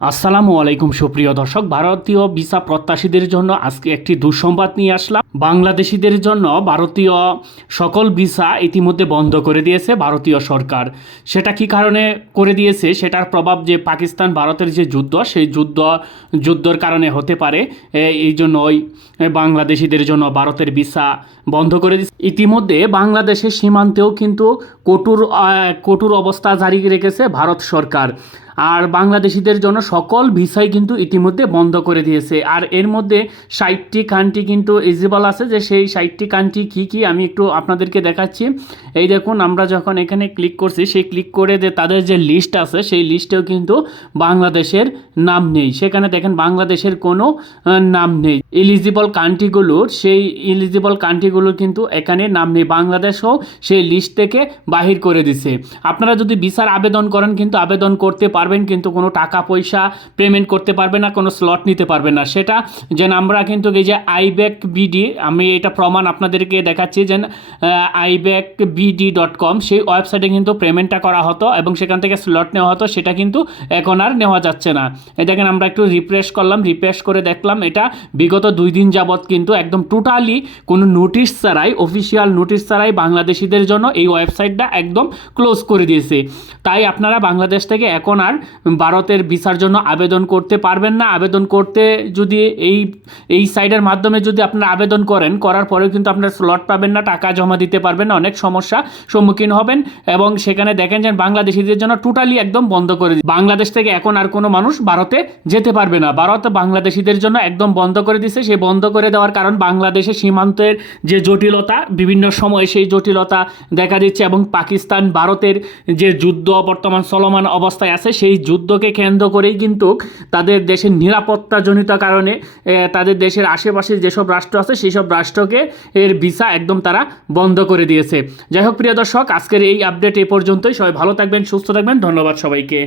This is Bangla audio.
আসসালামু আলাইকুম সুপ্রিয় দর্শক ভারতীয় ভিসা প্রত্যাশীদের জন্য আজকে একটি দুঃসংবাদ নিয়ে আসলাম। বাংলাদেশিদের জন্য ভারতীয় সকল ভিসা ইতিমধ্যে বন্ধ করে দিয়েছে ভারতীয় সরকার। সেটা কি কারণে করে দিয়েছে? সেটার প্রভাব যে পাকিস্তান ভারতের যে যুদ্ধ সেই যুদ্ধ যুদ্ধর কারণে হতে পারে। এই জন্য ওই বাংলাদেশিদের জন্য ভারতের ভিসা বন্ধ করে দিয়েছে। ইতিমধ্যে বাংলাদেশের সীমান্তেও কিন্তু কঠোর আহ, কঠোর অবস্থা জারি রেখেছে ভারত সরকার। আর বাংলাদেশিদের জন্য সকল ভিসাই কিন্তু ইতিমধ্যে বন্ধ করে দিয়েছে। আর এর মধ্যে ষাটটি কান্ট্রি কিন্তু এলিজিবল আছে যে সেই ষাটটি কান্ট্রি কী কী আমি একটু আপনাদেরকে দেখাচ্ছি। এই দেখুন, আমরা যখন এখানে ক্লিক করছি, সেই ক্লিক করে যে তাদের যে লিস্ট আছে, সেই লিস্টেও কিন্তু বাংলাদেশের নাম নেই। সেখানে দেখেন, বাংলাদেশের কোনো নাম নেই। এলিজিবল কান্ট্রিগুলোর সেই এলিজিবল কান্ট্রিগুলোর কিন্তু এখানে নাম নেই। বাংলাদেশও সেই লিস্ট থেকে বাহির করে দিছে। আপনারা যদি ভিসার আবেদন করেন, কিন্তু আবেদন করতে পারবেন, কিন্তু কোনো টাকা পয়সা পেমেন্ট করতে পারবেন না, কোনো স্লট নিতে পারবেন না। সেটা যেন আমরা কিন্তু এই যে আইব্যাক বিডি, আমি এটা প্রমাণ আপনাদেরকে দেখাচ্ছি যে আইব্যাক বিডি ডট কম সেই ওয়েবসাইটে কিন্তু পেমেন্টটা করা হতো এবং সেখান থেকে স্লট নেওয়া হতো, সেটা কিন্তু এখন আর নেওয়া যাচ্ছে না। দেখেন, আমরা একটু রিফ্রেশ করলাম রিফ্রেশ করে দেখলাম, এটা বিগত দুই দিন যাবৎ কিন্তু একদম টোটালি কোনো নোটিশ ছাড়াই অফিসিয়াল নোটিশ ছাড়াই বাংলাদেশিদের জন্য এই ওয়েবসাইটটা একদম ক্লোজ করে দিয়েছে। তাই আপনারা বাংলাদেশ থেকে এখন আর ভারতের ভিসার জন্য আবেদন করতে পারবেন না। আবেদন করতে যদি এই এই সাইডের মাধ্যমে যদি আপনারা আবেদন করেন, করার পরেও কিন্তু আপনার স্লট পাবেন না, টাকা জমা দিতে পারবেন না, অনেক সমস্যা সম্মুখীন হবেন এবং সেখানে দেখেন যে বাংলাদেশিদের জন্য টোটালি একদম বন্ধ করে। বাংলাদেশ থেকে এখন আর কোনো মানুষ ভারতে যেতে পারবে না। ভারত বাংলাদেশিদের জন্য একদম বন্ধ করে দিছে সেই বন্ধ করে দেওয়ার কারণ বাংলাদেশে সীমান্তের যে জটিলতা, বিভিন্ন সময়ে সেই জটিলতা দেখা দিচ্ছে এবং পাকিস্তান ভারতের যে যুদ্ধ, বর্তমান চলমান অবস্থায় আছে সেই যুদ্ধকে কেন্দ্র করেই কিন্তু তাদের দেশের নিরাপত্তাজনিত কারণে তাদের দেশের আশেপাশে যেসব রাষ্ট্র আছে সেই সব রাষ্ট্রকে এর ভিসা একদম তারা বন্ধ করে দিয়েছে। যাই হোক, প্রিয় দর্শক, আজকের এই আপডেট এ পর্যন্তই। সবাই ভালো থাকবেন, সুস্থ থাকবেন। ধন্যবাদ সবাইকে।